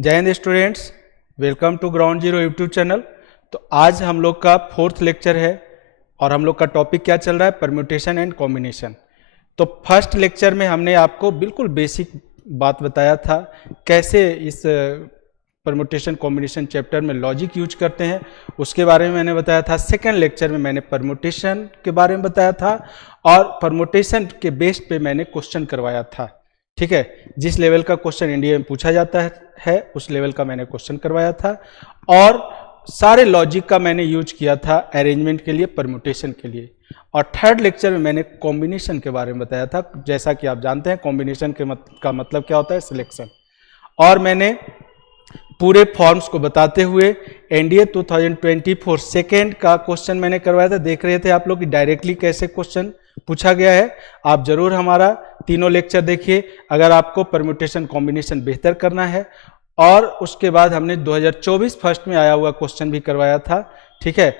जय हिंद students, welcome to ground zero YouTube channel. तो आज हम लोग का 4th लेक्चर है और हम लोग का टॉपिक क्या चल रहा है, परम्यूटेशन एंड कॉम्बिनेशन। तो फर्स्ट लेक्चर में हमने आपको बिल्कुल बेसिक बात बताया था, कैसे इस परम्यूटेशन कॉम्बिनेशन चैप्टर में लॉजिक यूज करते हैं, उसके बारे में मैंने बताया था। सेकेंड लेक्चर में मैंने परम्यूटेशन के बारे में बताया था और परम्यूटेशन के बेस पे मैंने क्वेश्चन करवाया था। ठीक है, जिस लेवल का क्वेश्चन इंडिया में पूछा जाता है उस लेवल का मैंने क्वेश्चन करवाया था और सारे लॉजिक का मैंने यूज किया था अरेंजमेंट के लिए, परम्यूटेशन के लिए। और थर्ड लेक्चर में मैंने कॉम्बिनेशन के बारे में बताया था। जैसा कि आप जानते हैं कॉम्बिनेशन का मतलब क्या होता है, सिलेक्शन। और मैंने पूरे फॉर्म्स को बताते हुए एनडीए 2024 सेकेंड का क्वेश्चन मैंने करवाया था। देख रहे थे आप लोग कि डायरेक्टली कैसे क्वेश्चन पूछा गया है। आप जरूर हमारा तीनों लेक्चर देखिए अगर आपको परम्यूटेशन कॉम्बिनेशन बेहतर करना है। और उसके बाद हमने 2024 फर्स्ट में आया हुआ क्वेश्चन भी करवाया था। ठीक है,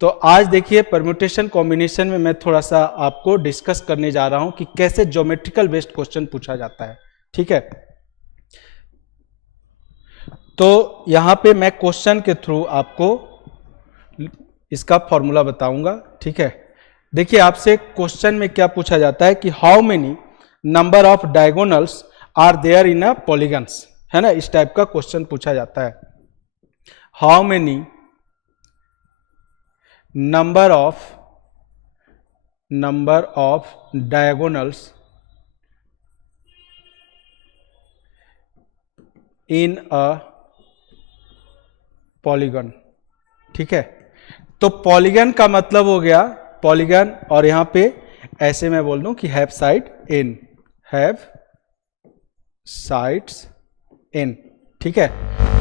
तो आज देखिए परम्यूटेशन कॉम्बिनेशन में मैं थोड़ा सा आपको डिस्कस करने जा रहा हूं कि कैसे ज्योमेट्रिकल बेस्ड क्वेश्चन पूछा जाता है। ठीक है, तो यहां पे मैं क्वेश्चन के थ्रू आपको इसका फॉर्मूला बताऊंगा। ठीक है, देखिए आपसे क्वेश्चन में क्या पूछा जाता है कि how many number of diagonals are there in a polygons, है ना, इस टाइप का क्वेश्चन पूछा जाता है। How many number of diagonals in a polygon. ठीक है, तो पॉलीगन का मतलब हो गया पॉलीगन, और यहां पे ऐसे मैं बोल दूं कि have side in, have sides in. ठीक है,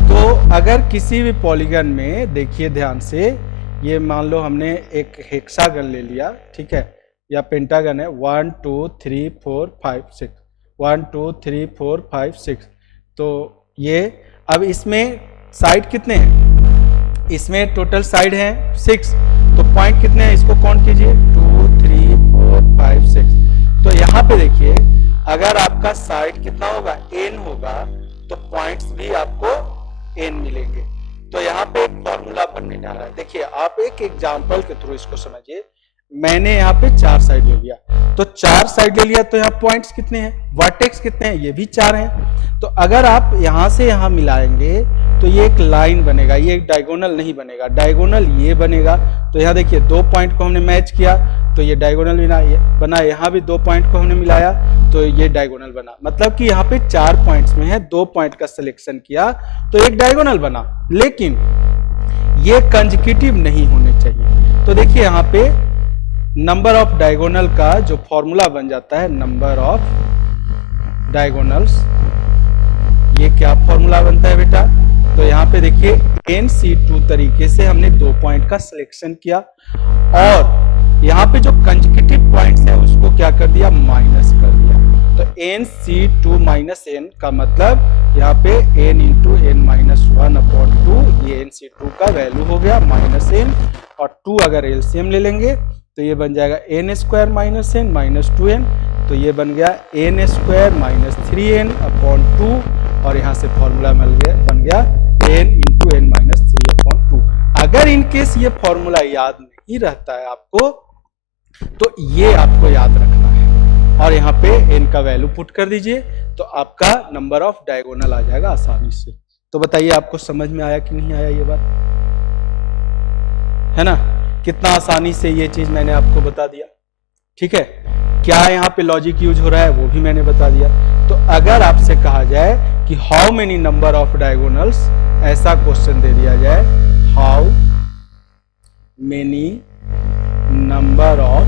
तो अगर किसी भी पॉलीगन में देखिए ध्यान से, ये मान लो हमने एक हेक्सागन ले लिया, ठीक है, या पेंटागन है, 1 2 3 4 5 6, 1 2 3 4 5 6। तो ये अब इसमें साइड कितने हैं, इसमें टोटल साइड है 6, तो पॉइंट कितने हैं इसको काउंट कीजिए, 2 3 4 5 6। तो यहां पे देखिए अगर आपका साइड कितना होगा, n होगा, तो पॉइंट्स भी आपको n मिलेंगे। तो यहाँ पे एक फॉर्मूला बनने जा रहा है। देखिए आप एक एग्जांपल के थ्रू इसको समझिए। मैंने यहाँ पे 4 साइड ले लिया, तो 4 साइड ले लिया, तो यहाँ पॉइंट्स कितने हैं, वर्टेक्स कितने हैं, ये भी 4 हैं। तो अगर आप यहाँ से यहाँ मिलाएंगे तो ये एक लाइन बनेगा, ये एक डायगोनल नहीं बनेगा, डायगोनल ये बनेगा। तो यहाँ देखिए 2 पॉइंट को हमने मैच किया तो ये डायगोनल बना, यहाँ भी 2 पॉइंट को हमने मिलाया तो ये डायगोनल बना। मतलब कि यहाँ पे 4 पॉइंट्स में है, 2 पॉइंट का सिलेक्शन किया तो एक डायगोनल बना, लेकिन ये कंसेक्यूटिव नहीं होने चाहिए। तो देखिए यहाँ पे नंबर ऑफ डायगोनल का जो फॉर्मूला बन जाता है, नंबर ऑफ डायगोनल्स, ये क्या फॉर्मूला बनता है बेटा, तो यहाँ पे देखिए NC2 तरीके से हमने 2 पॉइंट का सिलेक्शन किया और यहाँ पे जो कंसेक्यूटिव पॉइंट्स है उसको क्या कर दिया, माइनस कर दिया। तो NC2 माइनस n का मतलब यहाँ पे n इंटू n माइनस 1/2, ये NC2 का वैल्यू हो गया माइनस n, और 2 अगर एलसीएम ले लेंगे तो ये बन जाएगा n square minus n minus 2n, तो ये बन गया n स्क्वायर माइनस 3n/2, और यहाँ से फॉर्मूला बन गया n इंटू n माइनस 3/2। अगर इनकेस ये फॉर्मूला याद नहीं रहता है आपको तो ये आपको याद रखना है और यहाँ पे n का वैल्यू पुट कर दीजिए तो आपका नंबर ऑफ डायगोनल आ जाएगा आसानी से। तो बताइए आपको समझ में आया कि नहीं आया ये बात, है ना, कितना आसानी से ये चीज मैंने आपको बता दिया। ठीक है, क्या यहाँ पे लॉजिक यूज हो रहा है वो भी मैंने बता दिया। तो अगर आपसे कहा जाए कि how many number of diagonals, ऐसा क्वेश्चन दे दिया जाए, how many number of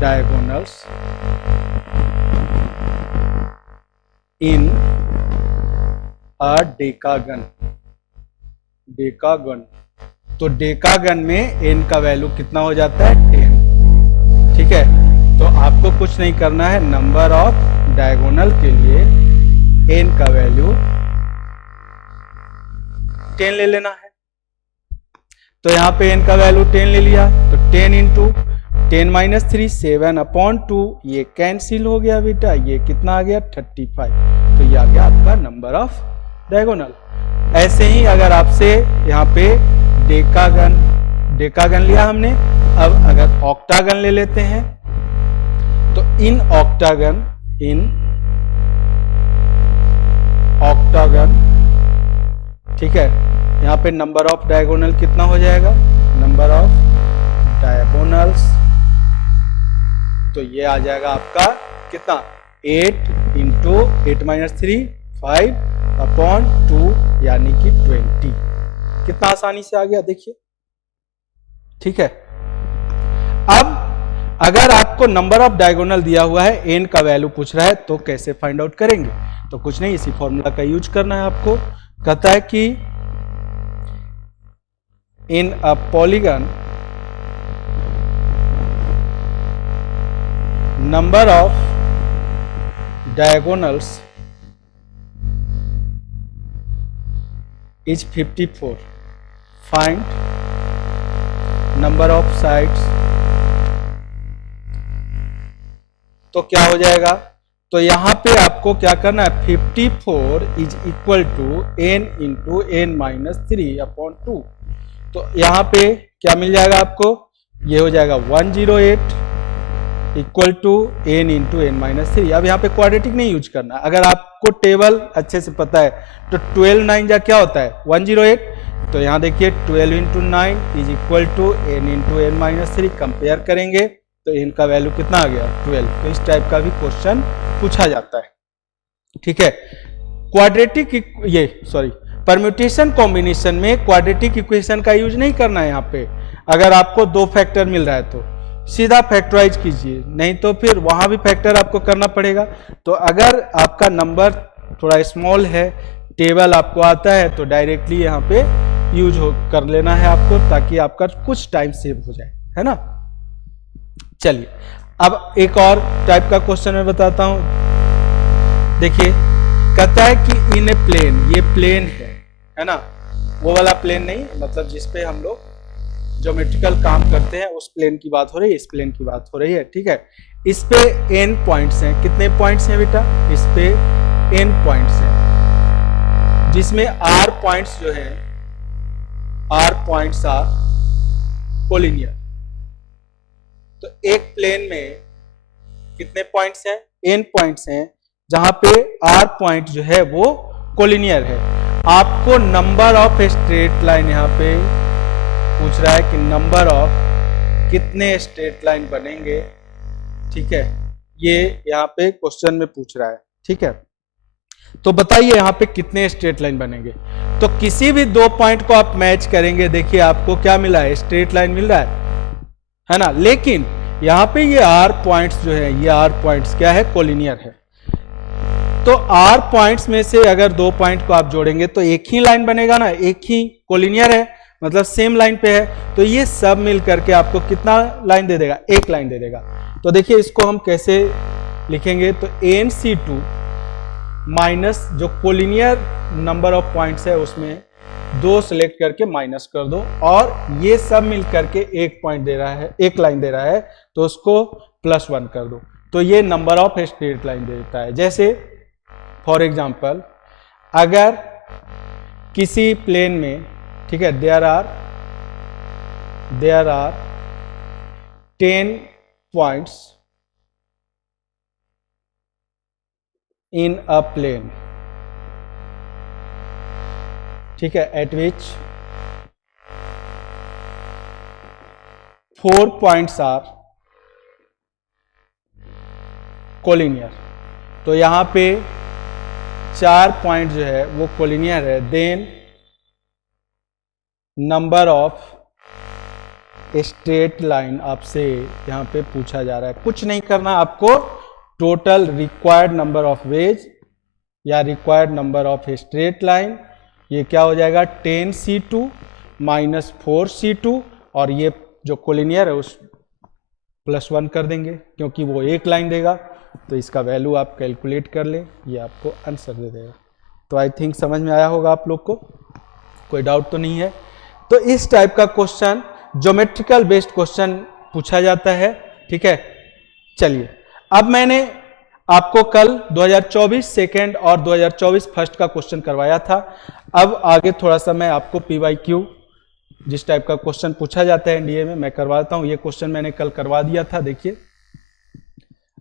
diagonals in a decagon, decagon, तो डेकागन में n का वैल्यू कितना हो जाता है, 10। ठीक है, तो आपको कुछ नहीं करना है, नंबर ऑफ डायगोनल के लिए n का वैल्यू 10 ले लेना है। तो यहाँ पे n का वैल्यू 10 ले लिया, तो 10 इंटू 10 माइनस 3 7/2, ये कैंसिल हो गया बेटा, ये कितना आ गया 35। तो ये आ गया आपका नंबर ऑफ डायगोनल। ऐसे ही अगर आपसे यहाँ पे डेकागन लिया हमने, अब अगर ऑक्टागन ले लेते हैं तो इन ऑक्टागन ठीक है, यहाँ पे नंबर ऑफ डायगोनल कितना हो जाएगा, नंबर ऑफ डायगोनल्स, तो ये आ जाएगा आपका कितना 8 इंटू 8-3 5/2 यानी कि 20। कितना आसानी से आ गया देखिए, ठीक है। अब अगर आपको नंबर ऑफ डायगोनल दिया हुआ है, एन का वैल्यू पूछ रहा है, तो कैसे फाइंड आउट करेंगे, तो कुछ नहीं, इसी फॉर्मूला का यूज करना है आपको। कहता है कि in a polygon number of diagonals is 54, find number of sides. तो क्या हो जाएगा, तो यहां पे आपको क्या करना है, 54 is equal to n into n-3/2। तो यहां पे क्या मिल जाएगा आपको, ये हो जाएगा 108 equal to n into n-3। अब यहाँ पे क्वाड्रेटिक नहीं यूज करना, अगर आपको टेबल अच्छे से पता है तो 12 9 जा क्या होता है 108, तो यहाँ देखिए 12 into 9 is equal to n into n-3, compare करेंगे तो इनका वैल्यू कितना आ गया 12। तो इस टाइप का भी क्वेश्चन पूछा जाता है, ठीक है। परम्यूटेशन कॉम्बिनेशन में क्वाड्रेटिक इक्वेशन का यूज नहीं करना है। यहाँ पे अगर आपको 2 फैक्टर मिल रहा है तो सीधा फैक्टराइज कीजिए, नहीं तो फिर वहां भी फैक्टर आपको करना पड़ेगा। तो अगर आपका नंबर थोड़ा स्मॉल है, टेबल आपको आता है, तो डायरेक्टली यहाँ पे यूज कर लेना है आपको, ताकि आपका कुछ टाइम सेव हो जाए, है ना। चलिए अब एक और टाइप का क्वेश्चन मैं बताता हूं। देखिए कहता है कि इन ए प्लेन, ये प्लेन है ना, वो वाला प्लेन नहीं, मतलब जिसपे हम लोग ज्योमेट्रिकल काम करते हैं उस प्लेन की बात हो रही है, इस प्लेन की बात हो रही है, ठीक है। इस पे n पॉइंट्स हैं, कितने पॉइंट्स हैं बेटा, इस पे n पॉइंट्स हैं, जिसमें r पॉइंट्स जो है, r पॉइंट्स आर कोलिनियर। तो एक प्लेन में कितने पॉइंट्स हैं, n पॉइंट्स हैं, जहां पे r पॉइंट जो है वो कोलिनियर है। आपको नंबर ऑफ स्ट्रेट लाइन यहाँ पे पूछ रहा है कि नंबर ऑफ कितने स्ट्रेट लाइन बनेंगे, ठीक है, ये यहाँ पे क्वेश्चन में पूछ रहा है, ठीक है। तो बताइए यहाँ पे कितने स्ट्रेट लाइन बनेंगे। तो किसी भी 2 पॉइंट को आप मैच करेंगे, देखिए आपको क्या मिला है, स्ट्रेट लाइन मिल रहा है ना। लेकिन यहाँ पे ये r पॉइंट्स जो है, ये r पॉइंट्स क्या है, कोलिनियर है। तो r पॉइंट्स में से अगर 2 पॉइंट को आप जोड़ेंगे तो एक ही लाइन बनेगा ना, एक ही कोलिनियर है, मतलब सेम लाइन पे है। तो ये सब मिल करके आपको कितना लाइन दे देगा, एक लाइन दे देगा। तो देखिए इसको हम कैसे लिखेंगे, तो nc2 माइनस जो कोलिनियर नंबर ऑफ पॉइंट्स है उसमें 2 सेलेक्ट करके माइनस कर दो, और ये सब मिल करके एक पॉइंट दे रहा है, एक लाइन दे रहा है, तो उसको +1 कर दो। तो ये नंबर ऑफ स्ट्रेट लाइन देता है। जैसे फॉर एग्जांपल अगर किसी प्लेन में, ठीक है, there are 10 points in a plane, ठीक है, at which 4 points are collinear. तो यहां पे 4 पॉइंट जो है वो कोलिनियर है। Then number of straight line आपसे यहां पे पूछा जा रहा है। कुछ नहीं करना आपको, total required number of ways या required number of straight line, ये क्या हो जाएगा 10c2 माइनस 4c2, और ये जो कोलिनियर है उस +1 कर देंगे, क्योंकि वो एक लाइन देगा। तो इसका वैल्यू आप कैलकुलेट कर लें, ये आपको आंसर दे देगा। तो आई थिंक समझ में आया होगा आप लोग को, कोई डाउट तो नहीं है। तो इस टाइप का क्वेश्चन ज्योमेट्रिकल बेस्ड क्वेश्चन पूछा जाता है, ठीक है। चलिए अब मैंने आपको कल 2024 सेकेंड और 2024 फर्स्ट का क्वेश्चन करवाया था। अब आगे थोड़ा सा मैं आपको PYQ जिस टाइप का क्वेश्चन पूछा जाता है एनडीए में मैं करवाता हूं। ये क्वेश्चन मैंने कल करवा दिया था। देखिए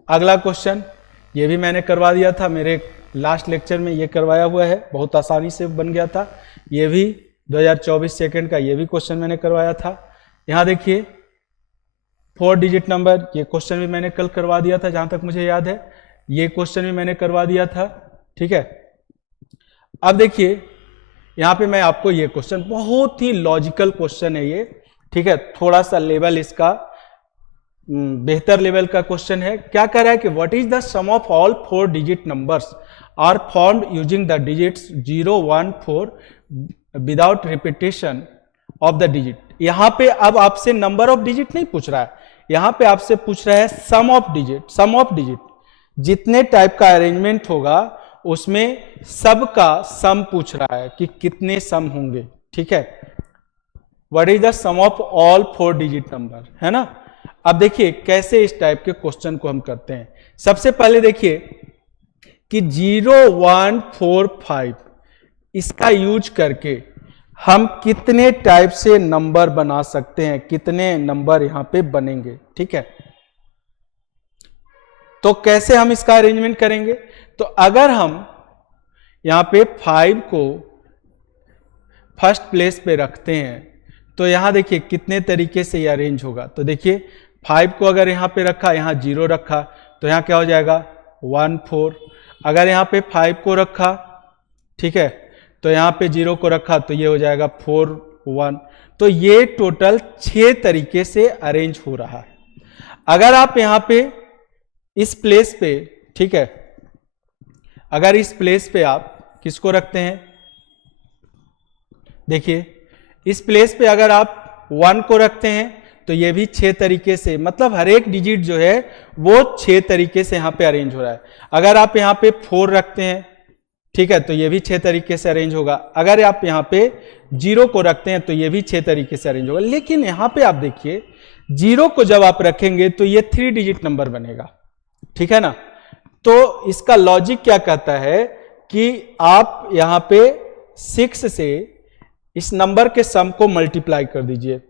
अगला क्वेश्चन ये भी मैंने करवा दिया था, मेरे लास्ट लेक्चर में ये करवाया हुआ है, बहुत आसानी से बन गया था। ये भी 2024 सेकेंड का ये भी क्वेश्चन मैंने करवाया था। यहाँ देखिए 4 डिजिट नंबर, ये क्वेश्चन भी मैंने कल करवा दिया था जहां तक मुझे याद है। ये क्वेश्चन भी मैंने करवा दिया था, ठीक है। अब देखिए यहाँ पे मैं आपको ये क्वेश्चन, बहुत ही लॉजिकल क्वेश्चन है ये, ठीक है। थोड़ा सा लेवल इसका बेहतर लेवल का क्वेश्चन है। क्या कह रहा है कि what is the sum of all 4 digit numbers are formed using the digits 0, 1, 4 without repetition of the digit. यहां पे अब आपसे नंबर ऑफ डिजिट नहीं पूछ रहा है, यहां पे आपसे पूछ रहा है sum of digit. Sum of digit जितने टाइप का अरेंजमेंट होगा उसमें सब का सम पूछ रहा है कि कितने सम होंगे, ठीक है। What is the sum of all 4 digit number, है ना। अब देखिए कैसे इस टाइप के क्वेश्चन को हम करते हैं। सबसे पहले देखिए कि 0, 1, 4, 5 इसका यूज करके हम कितने टाइप से नंबर बना सकते हैं, कितने नंबर यहां पे बनेंगे, ठीक है। तो कैसे हम इसका अरेंजमेंट करेंगे, तो अगर हम यहां पे 5 को फर्स्ट प्लेस पे रखते हैं तो यहां देखिए कितने तरीके से ये अरेंज होगा। तो देखिए 5 को अगर यहां पे रखा, यहां 0 रखा तो यहां क्या हो जाएगा 1, 4। अगर यहां पे 5 को रखा, ठीक है, तो यहां पे 0 को रखा तो ये हो जाएगा 4, 1। तो ये टोटल 6 तरीके से अरेंज हो रहा है। अगर आप यहां पे इस प्लेस पे, ठीक है, अगर इस प्लेस पे आप किसको रखते हैं, देखिए इस प्लेस पे अगर आप 1 को रखते हैं तो ये भी 6 तरीके से, मतलब हर एक डिजिट जो है वो 6 तरीके से यहां पे अरेंज हो रहा है। अगर आप यहां पे 4 रखते हैं, ठीक है, तो ये भी 6 तरीके से अरेंज होगा। अगर आप यहां पे 0 को रखते हैं तो ये भी 6 तरीके से अरेंज होगा। लेकिन यहां पे आप देखिए 0 को जब आप रखेंगे तो ये 3 डिजिट नंबर बनेगा, ठीक है ना। तो इसका लॉजिक क्या कहता है कि आप यहां पे 6 से इस नंबर के सम को मल्टीप्लाई कर दीजिए।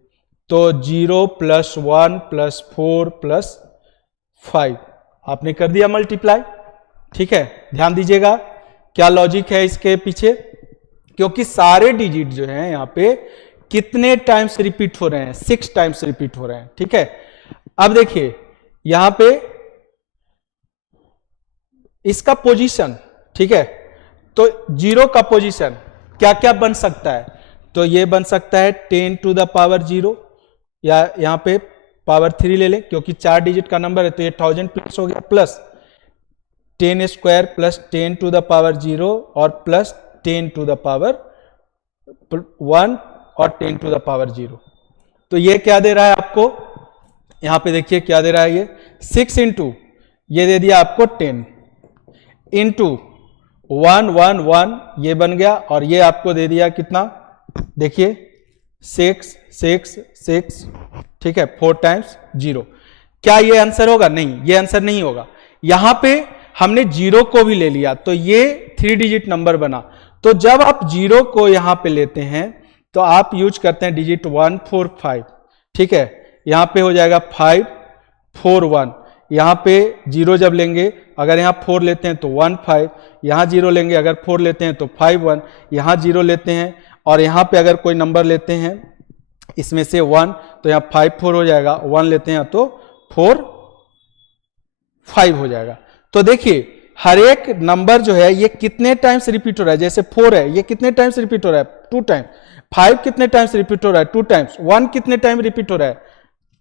तो 0 + 1 + 4 + 5 आपने कर दिया मल्टीप्लाई, ठीक है। ध्यान दीजिएगा क्या लॉजिक है इसके पीछे, क्योंकि सारे डिजिट जो हैं यहां पे कितने टाइम्स रिपीट हो रहे हैं, 6 टाइम्स रिपीट हो रहे हैं, ठीक है। अब देखिए यहां पे इसका पोजीशन, ठीक है, तो 0 का पोजीशन क्या क्या बन सकता है, तो ये बन सकता है 10 टू द पावर 0, या यहां पे पावर 3 ले ले क्योंकि 4 डिजिट का नंबर है तो ये 1000 प्लस हो गया, plus 10 square plus 10 to the power 0 और प्लस 10 टू द पावर 1 और 10 टू द पावर 0। तो ये क्या दे रहा है आपको, यहां पे देखिए क्या दे रहा है, ये 6 इंटू ये दे दिया आपको 10 इंटू 1, 1, 1 ये बन गया, और ये आपको दे दिया कितना, देखिए 6, 6, 6, ठीक है, 4 टाइम्स 0। क्या ये आंसर होगा, नहीं, ये आंसर नहीं होगा। यहां पे हमने 0 को भी ले लिया तो ये 3 डिजिट नंबर बना। तो जब आप 0 को यहां पे लेते हैं तो आप यूज करते हैं डिजिट 1, 4, 5, ठीक है। यहां पे हो जाएगा 5, 4, 1, यहां पे 0 जब लेंगे, अगर यहां 4 लेते हैं तो 1, 5, यहां 0 लेंगे, अगर 4 लेते हैं तो 5, 1, यहां 0 लेते हैं, और यहां पे अगर कोई नंबर लेते हैं इसमें से 1 तो यहां 5, 4 हो जाएगा, 1 लेते हैं तो 4, 5 हो जाएगा। तो देखिए हर एक नंबर जो है ये कितने टाइम्स रिपीट हो रहा है, जैसे 4 है ये कितने टाइम्स रिपीट हो रहा है, 2 टाइम्स, 5 कितने टाइम्स रिपीट हो रहा है, 2 टाइम्स, 1 कितने टाइम रिपीट हो रहा है,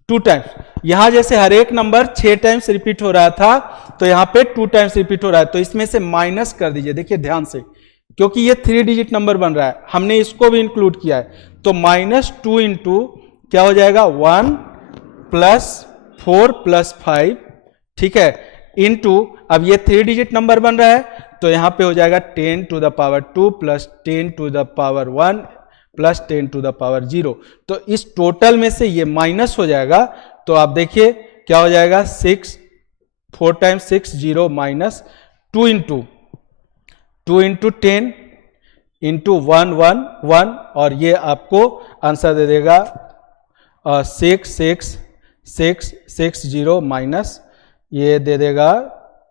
2 टाइम्स। यहां जैसे हर एक नंबर 6 टाइम्स रिपीट हो रहा था तो यहां पे 2 टाइम्स रिपीट हो रहा है, तो इसमें से माइनस कर दीजिए, देखिए ध्यान से, क्योंकि ये 3 डिजिट नंबर बन रहा है, हमने इसको भी इंक्लूड किया है। तो -2 इंटू क्या हो जाएगा 1 + 4 + 5, ठीक है, इंटू अब ये 3 डिजिट नंबर बन रहा है तो यहां पे हो जाएगा 10 to the power 2 + 10 to the power 1 + 10 to the power 0। तो इस टोटल में से ये माइनस हो जाएगा, तो आप देखिए क्या हो जाएगा 6 4 टाइम्स 6 0 माइनस 2 इंटू 10 इंटू 1 1 1 और ये आपको आंसर दे देगा 6 6 6 6 0 माइनस ये दे देगा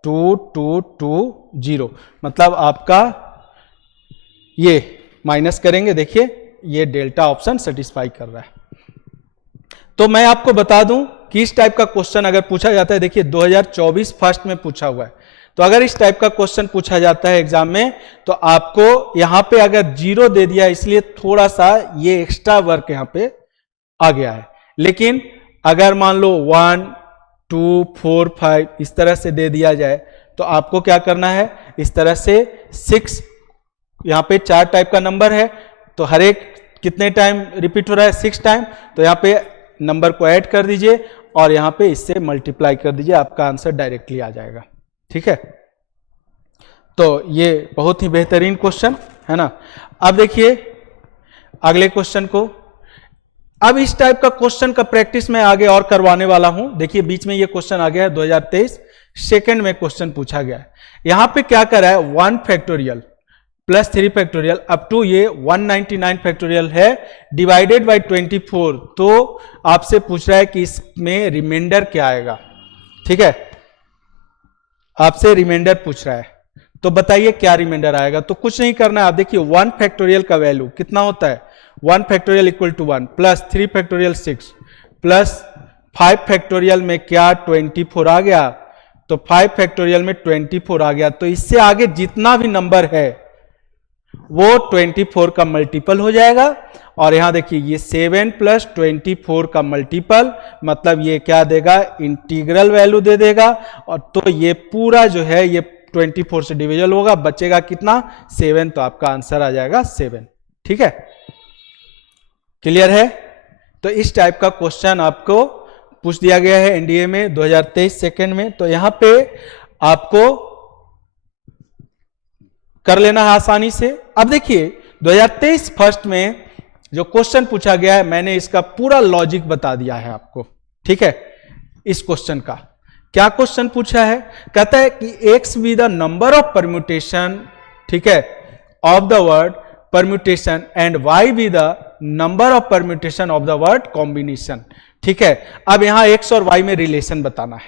2 2 2 0। मतलब आपका ये माइनस करेंगे, देखिए ये डेल्टा ऑप्शन सेटिस्फाई कर रहा है। तो मैं आपको बता दूं कि इस टाइप का क्वेश्चन अगर पूछा जाता है, देखिए 2024 फर्स्ट में पूछा हुआ है, तो अगर इस टाइप का क्वेश्चन पूछा जाता है एग्जाम में तो आपको यहां पे अगर 0 दे दिया इसलिए थोड़ा सा ये एक्स्ट्रा वर्क यहां पे आ गया है। लेकिन अगर मान लो 1 2 4 5 इस तरह से दे दिया जाए तो आपको क्या करना है, इस तरह से 6 यहां पे 4 टाइप का नंबर है तो हर एक कितने टाइम रिपीट हो रहा है, 6 टाइम, तो यहां पे नंबर को ऐड कर दीजिए और यहां पे इससे मल्टीप्लाई कर दीजिए, आपका आंसर डायरेक्टली आ जाएगा। ठीक है, तो ये बहुत ही बेहतरीन क्वेश्चन है ना। अब देखिए अगले क्वेश्चन को। अब इस टाइप का क्वेश्चन का प्रैक्टिस मैं आगे और करवाने वाला हूं। देखिए बीच में ये क्वेश्चन आ गया है 2023 सेकंड में क्वेश्चन पूछा गया है। यहां पे क्या करा है, 1 factorial plus 3 factorial up to ये 199 फैक्टोरियल है डिवाइडेड बाय 24। तो आपसे पूछ रहा है कि इसमें रिमाइंडर क्या आएगा। ठीक है, आपसे रिमाइंडर पूछ रहा है, तो बताइए क्या रिमाइंडर आएगा। तो कुछ नहीं करना है, आप देखिए 1 फैक्टोरियल का वैल्यू कितना होता है, 1 factorial equal to 1 plus 3 factorial 6 plus 5 factorial में क्या 24 आ गया, तो 5 फैक्टोरियल में 24 आ गया। तो इससे आगे जितना भी नंबर है वो 24 का मल्टीपल हो जाएगा। और यहां देखिए ये 7 प्लस 24 का मल्टीपल मतलब ये क्या देगा, इंटीग्रल वैल्यू दे देगा। और तो ये पूरा जो है ये 24 से डिविजल होगा, बचेगा कितना 7, तो आपका आंसर आ जाएगा 7। ठीक है, क्लियर है। तो इस टाइप का क्वेश्चन आपको पूछ दिया गया है एनडीए में 2023 सेकंड में। तो यहां पे आपको कर लेना है आसानी से। अब देखिए 2023 फर्स्ट में जो क्वेश्चन पूछा गया है मैंने इसका पूरा लॉजिक बता दिया है आपको। ठीक है, इस क्वेश्चन का क्या क्वेश्चन पूछा है, कहता है कि x be the number of permutation, ठीक है, of the word permutation and y be the number of permutation of the word combination. ठीक है, अब यहां x और y में रिलेशन बताना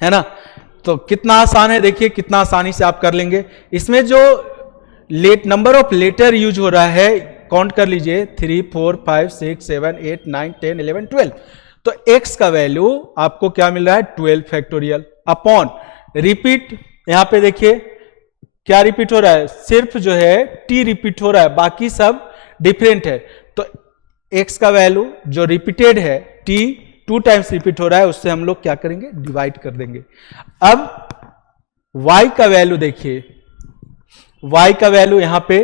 है ना। तो कितना आसान है, देखिए कितना आसानी से आप कर लेंगे। इसमें जो नंबर ऑफ लेटर यूज हो रहा है काउंट कर लीजिए, 3 4 5 6 7 8 9 10 11 12। तो x का वैल्यू आपको क्या मिल रहा है 12 फैक्टोरियल अपॉन रिपीट। यहां पे देखिए क्या रिपीट हो रहा है, सिर्फ जो है t रिपीट हो रहा है, बाकी सब डिफरेंट है। तो x का वैल्यू जो रिपीटेड है t 2 टाइम्स रिपीट हो रहा है, उससे हम लोग क्या करेंगे डिवाइड कर देंगे। अब y का वैल्यू देखिए, y का वैल्यू यहां पे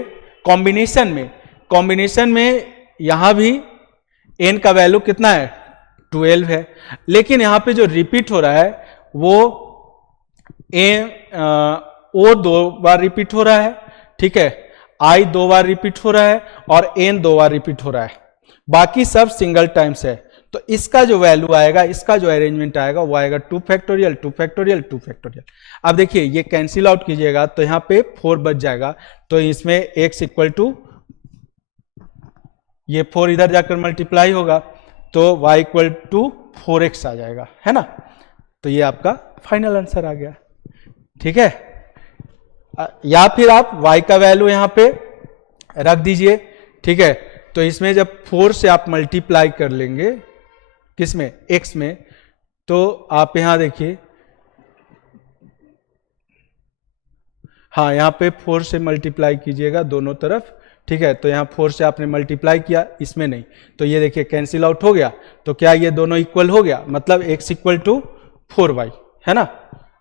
कॉम्बिनेशन में यहां भी n का वैल्यू कितना है 12 है, लेकिन यहां पे जो रिपीट हो रहा है वो o 2 बार रिपीट हो रहा है, ठीक है, i 2 बार रिपीट हो रहा है और n 2 बार रिपीट हो रहा है, बाकी सब सिंगल टाइम्स है। तो इसका जो वैल्यू आएगा, इसका जो अरेंजमेंट आएगा वो आएगा 2 फैक्टोरियल 2 फैक्टोरियल 2 फैक्टोरियल। अब देखिए ये कैंसिल आउट कीजिएगा तो यहां पे 4 बच जाएगा, तो इसमें x इक्वल टू ये 4 इधर जाकर मल्टीप्लाई होगा तो y इक्वल टू 4x आ जाएगा, है ना। तो ये आपका फाइनल आंसर आ गया। ठीक है, या फिर आप y का वैल्यू यहां पे रख दीजिए। ठीक है, तो इसमें जब 4 से आप मल्टीप्लाई कर लेंगे किसमें x में, तो आप यहां देखिए, हाँ यहां पे 4 से मल्टीप्लाई कीजिएगा दोनों तरफ। ठीक है, तो यहां 4 से आपने मल्टीप्लाई किया, इसमें नहीं, तो ये देखिए कैंसिल आउट हो गया। तो क्या ये दोनों इक्वल हो गया, मतलब x इक्वल टू 4y, है ना,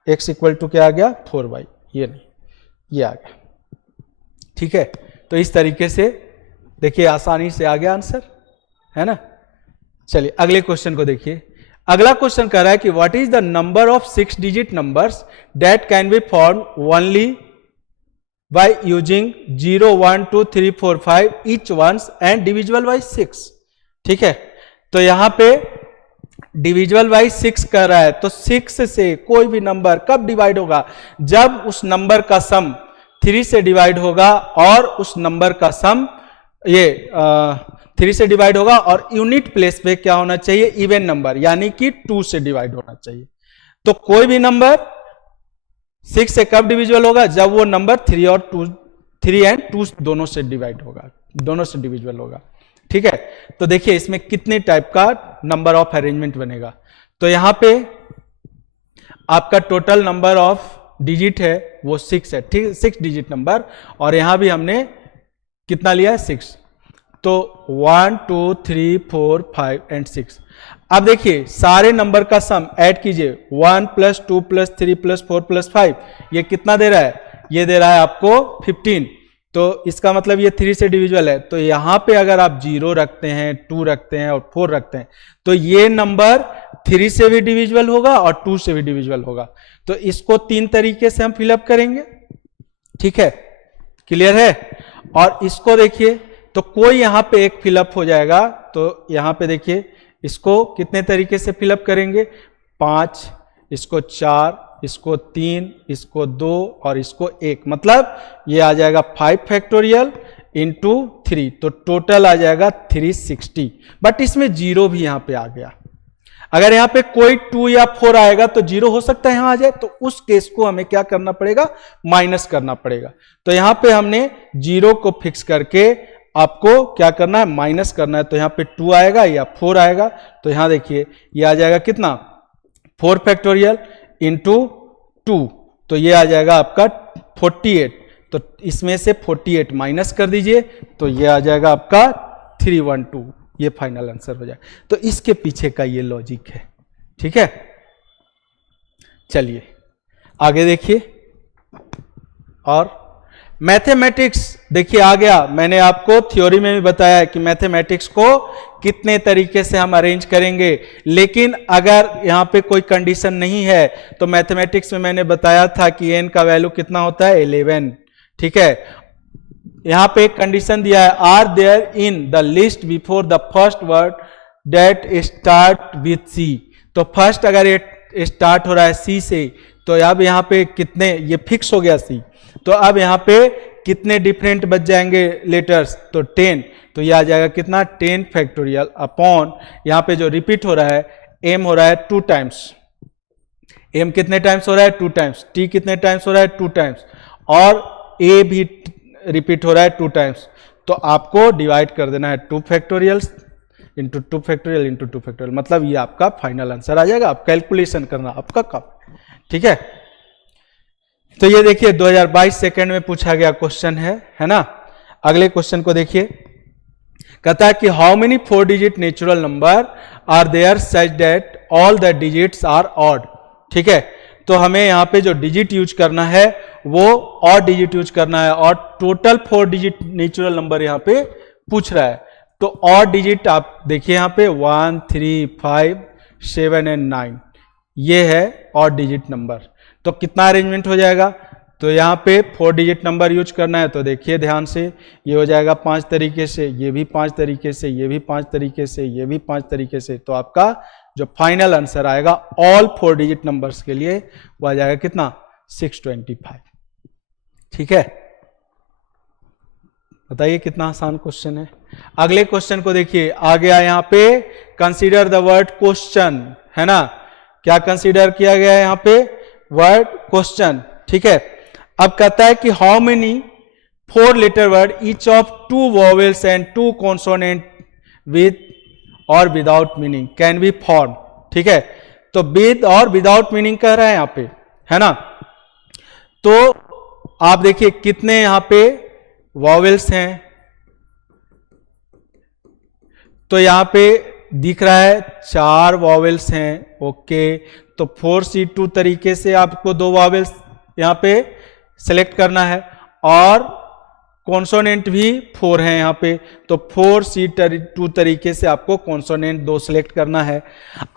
x इक्वल टू क्या आ गया 4y, ये नहीं, ये आ गया। ठीक है, तो इस तरीके से देखिए आसानी से आ गया आंसर, है ना। चलिए अगले क्वेश्चन को देखिए। अगला क्वेश्चन कह रहा है कि what is the number of 6 digit numbers that can be form only by using 0 1 2 3 4 5 each once and divisible by 6। ठीक है, तो यहां पे डिविजिबल बाई 6 कर रहा है, तो 6 से कोई भी नंबर कब डिवाइड होगा? जब उस नंबर का सम 3 से डिवाइड होगा और उस नंबर का सम ये 3 से डिवाइड होगा और यूनिट प्लेस पे क्या होना चाहिए? इवन नंबर, यानी कि 2 से डिवाइड होना चाहिए। तो कोई भी नंबर 6 से कब डिविजिबल होगा? जब वो नंबर 3 एंड 2 दोनों से डिवाइड होगा, दोनों से डिविजिबल होगा। ठीक है, तो देखिए इसमें कितने टाइप का नंबर ऑफ अरेंजमेंट बनेगा। तो यहां पे आपका टोटल नंबर ऑफ डिजिट है वो 6 है, ठीक, 6 डिजिट नंबर, और यहां भी हमने कितना लिया है? 6। तो 1 2 3 4 5 एंड 6। अब देखिए सारे नंबर का सम ऐड कीजिए, 1 + 2 + 3 + 4 + 5, ये कितना दे रहा है? ये दे रहा है आपको 15। तो इसका मतलब ये 3 से डिविजिबल है। तो यहां पे अगर आप 0 रखते हैं, 2 रखते हैं और 4 रखते हैं, तो ये नंबर 3 से भी डिविजिबल होगा और 2 से भी डिविजिबल होगा। तो इसको 3 तरीके से हम फिलअप करेंगे। ठीक है, क्लियर है? और इसको देखिए, तो कोई यहां पे एक फिलअप हो जाएगा। तो यहां पे देखिए इसको कितने तरीके से फिलअप करेंगे? 5, इसको 4, इसको 3, इसको 2 और इसको 1, मतलब ये आ जाएगा 5 फैक्टोरियल इंटू 3, तो टोटल आ जाएगा 360। बट इसमें 0 भी यहां पे आ गया। अगर यहां पे कोई 2 या 4 आएगा तो 0 हो सकता है यहां आ जाए, तो उस केस को हमें क्या करना पड़ेगा? माइनस करना पड़ेगा। तो यहां पे हमने 0 को फिक्स करके आपको क्या करना है? माइनस करना है। तो यहां पे 2 आएगा या 4 आएगा, तो यहां देखिए ये आ जाएगा कितना? 4 फैक्टोरियल इंटू 2, तो ये आ जाएगा आपका 48। तो इसमें से 48 माइनस कर दीजिए, तो ये आ जाएगा आपका 312। ये फाइनल आंसर हो जाए। तो इसके पीछे का ये लॉजिक है। ठीक है, चलिए आगे देखिए। और मैथमेटिक्स देखिए आ गया। मैंने आपको थ्योरी में भी बताया है कि मैथमेटिक्स को कितने तरीके से हम अरेंज करेंगे, लेकिन अगर यहां पे कोई कंडीशन नहीं है तो मैथमेटिक्स में मैंने बताया था कि n का वैल्यू कितना होता है? 11। ठीक है, यहां पे एक कंडीशन दिया है, are there in the list before the first word that start with C. तो फर्स्ट अगर ये स्टार्ट हो रहा है सी से, तो अब यहां पे कितने, ये फिक्स हो गया सी, तो अब यहां पे कितने डिफरेंट बच जाएंगे लेटर्स? तो 10। तो ये आ जाएगा कितना? 10 फैक्टोरियल अपॉन, यहां पे जो रिपीट हो रहा है एम हो रहा है 2 टाइम्स, एम कितने टाइम्स हो रहा है? 2 टाइम्स, टी कितने टाइम्स हो रहा है? 2 टाइम्स, और ए भी रिपीट हो रहा है 2 टाइम्स। तो आपको डिवाइड कर देना है 2 factorial into 2 factorial into 2 factorial, मतलब ये आपका फाइनल आंसर आ जाएगा। आप कैलकुलेशन करना आपका कब। ठीक है, तो ये देखिए 2022 सेकंड में पूछा गया क्वेश्चन है ना। अगले क्वेश्चन को देखिए, कहता है कि how many 4 digit natural number are there such that all the digits are odd. ठीक है, तो हमें यहां पे जो डिजिट यूज करना है वो ऑड डिजिट यूज करना है, और टोटल 4 डिजिट नेचुरल नंबर यहां पे पूछ रहा है। तो ऑड डिजिट आप देखिए यहां पे 1 3 5 7 एंड 9, ये है ऑड डिजिट नंबर। तो कितना अरेंजमेंट हो जाएगा? तो यहाँ पे 4 डिजिट नंबर यूज करना है। तो देखिए ध्यान से, ये हो जाएगा 5 तरीके से, ये भी 5 तरीके से, ये भी 5 तरीके से, ये भी 5 तरीके से। तो आपका जो फाइनल आंसर आएगा ऑल 4 डिजिट नंबर्स के लिए वो आ जाएगा कितना? 625। ठीक है, बताइए कितना आसान क्वेश्चन है। अगले क्वेश्चन को देखिए, आ गया यहाँ पे कंसीडर द वर्ड क्वेश्चन, है ना। क्या कंसीडर किया गया है यहाँ पे? Word question. ठीक है, अब कहता है कि how many 4 letter word each of 2 vowels and 2 consonant with और without meaning can be form. ठीक है, तो विद और विदाउट मीनिंग कह रहा है यहाँ पे, है ना। तो आप देखिए कितने यहाँ पे वॉवेल्स हैं, तो यहां पे दिख रहा है 4 वॉवेल्स हैं। ओके, तो 4C2 तरीके से आपको 2 वॉवेल्स यहां पे सेलेक्ट करना है, और कॉन्सोनेंट भी 4 है यहां पे, तो 4C2 तरीके से आपको कॉन्सोनेंट 2 सेलेक्ट करना है।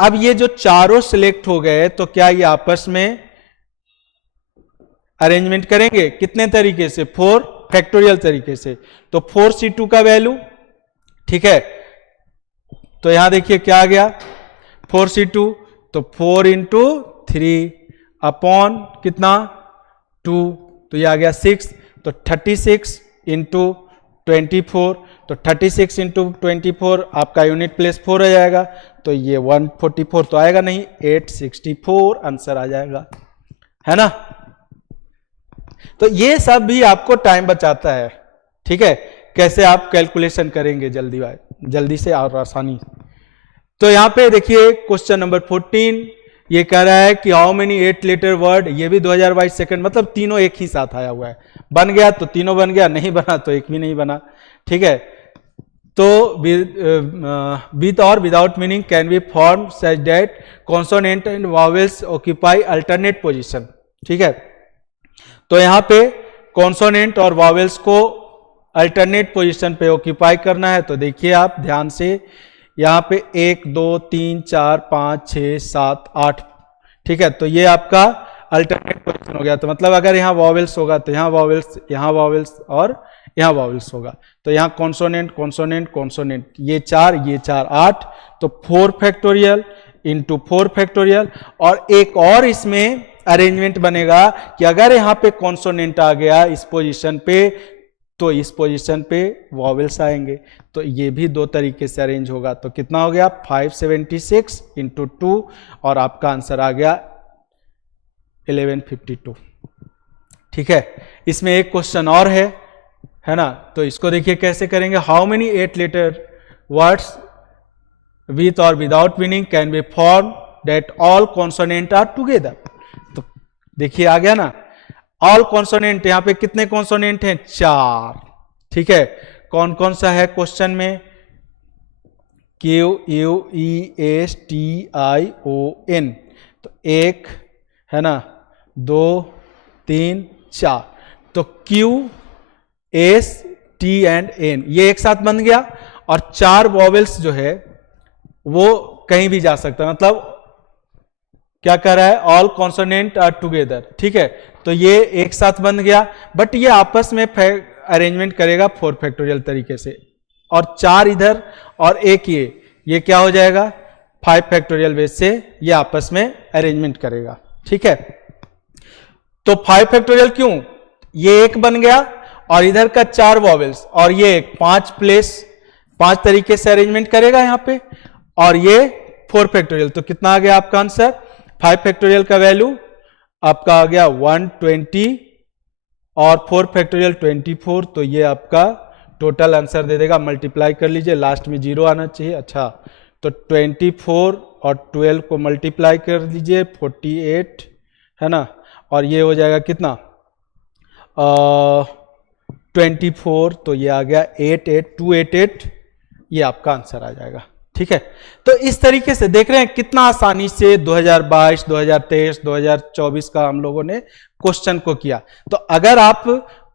अब ये जो चारों सेलेक्ट हो गए, तो क्या ये आपस में अरेंजमेंट करेंगे? कितने तरीके से? 4 फैक्टोरियल तरीके से। तो 4C2 का वैल्यू, ठीक है, तो यहां देखिए क्या आ गया, 4c2, तो 4 इंटू 3 अपॉन कितना 2, तो ये आ गया 6, तो 36 इंटू 24, तो 36 इंटू 24 आपका यूनिट प्लेस 4 आ जाएगा, तो ये 144 तो आएगा नहीं, 864 आंसर आ जाएगा, है ना। तो ये सब भी आपको टाइम बचाता है, ठीक है, कैसे आप कैलकुलेशन करेंगे जल्दी से और आसानी। तो यहां पे देखिए क्वेश्चन नंबर 14 ये कह रहा है कि हाउ मेनी 8 लेटर वर्ड, ये भी 2022 सेकंड, मतलब तीनों एक ही साथ आया हुआ है, बन गया तो तीनों बन गया, नहीं बना तो एक भी नहीं बना, ठीक है। तो विद और without meaning can be form such that consonant and vowels occupy alternate position, ठीक है। तो यहां पे कॉन्सोनेंट और वावेल्स को अल्टरनेट पोजीशन पे ऑक्यूपाई करना है, तो देखिए आप ध्यान से यहाँ पे 1 2 3 4 5 6 7 8, ठीक है, तो ये आपका अल्टरनेट पोजीशन हो गया। तो मतलब अगर यहाँ वॉवेल्स होगा तो यहाँ वॉवेल्स, यहाँ वॉवेल्स और यहाँ वॉवेल्स होगा, तो यहाँ कॉन्सोनेंट कॉन्सोनेंट कॉन्सोनेंट, ये 4 8, तो 4 फैक्टोरियल इंटू 4 फैक्टोरियल। और एक और इसमें अरेंजमेंट बनेगा कि अगर यहाँ पे कॉन्सोनेंट आ गया इस पोजीशन पे, तो इस पोजीशन पे वॉवेल्स आएंगे, तो ये भी दो तरीके से अरेंज होगा। तो कितना हो गया 576 इंटू 2 और आपका आंसर आ गया 1152, ठीक है। इसमें एक क्वेश्चन और है ना, तो इसको देखिए कैसे करेंगे। How many 8 letter words with और without meaning can be form that all consonant are together. तो देखिए आ गया ना, ऑल कॉन्सोनेंट, यहां पे कितने कॉन्सोनेंट हैं 4, ठीक है। कौन कौन सा है क्वेश्चन में, Q U E S T I O N, तो 1 है ना, 2 3 4, तो Q S T and N ये एक साथ बन गया, और 4 वॉवेल्स जो है वो कहीं भी जा सकता है, मतलब क्या कर रहा है, ऑल कॉन्सोनेंट आर टुगेदर, ठीक है। तो ये एक साथ बन गया, बट ये आपस में अरेंजमेंट करेगा 4 फैक्टोरियल तरीके से, और 4 इधर और एक ये क्या हो जाएगा 5 फैक्टोरियल बेस से ये आपस में अरेंजमेंट करेगा, ठीक है। तो 5 फैक्टोरियल क्यों, ये एक बन गया और इधर का 4 वॉवेल्स, और ये 5 तरीके से अरेंजमेंट करेगा यहां पे, और ये 4 फैक्टोरियल। तो कितना आ गया आपका आंसर, 5 फैक्टोरियल का वैल्यू आपका आ गया 120 और 4 फैक्टोरियल 24, तो ये आपका टोटल आंसर दे देगा। मल्टीप्लाई कर लीजिए, लास्ट में 0 आना चाहिए, अच्छा, तो 24 और 12 को मल्टीप्लाई कर लीजिए 48, है ना, और ये हो जाएगा कितना 24, तो ये आ गया 88288, ये आपका आंसर आ जाएगा, ठीक है। तो इस तरीके से देख रहे हैं कितना आसानी से 2022, 2023, 2024 का हम लोगों ने क्वेश्चन को किया। तो अगर आप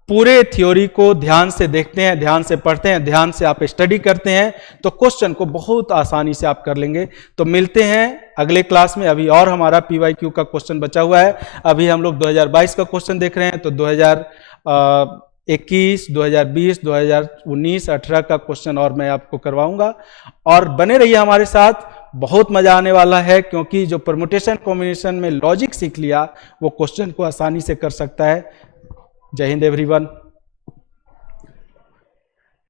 पूरे थ्योरी को ध्यान से देखते हैं, ध्यान से पढ़ते हैं, ध्यान से आप स्टडी करते हैं, तो क्वेश्चन को बहुत आसानी से आप कर लेंगे। तो मिलते हैं अगले क्लास में, अभी और हमारा PYQ का क्वेश्चन बचा हुआ है। अभी हम लोग 2022 का क्वेश्चन देख रहे हैं, तो 2021, 2020, 2019, 18 का क्वेश्चन और मैं आपको करवाऊंगा, और बने रहिए हमारे साथ, बहुत मजा आने वाला है, क्योंकि जो परमुटेशन कॉम्बिनेशन में लॉजिक सीख लिया वो क्वेश्चन को आसानी से कर सकता है। जय हिंद एवरीवन।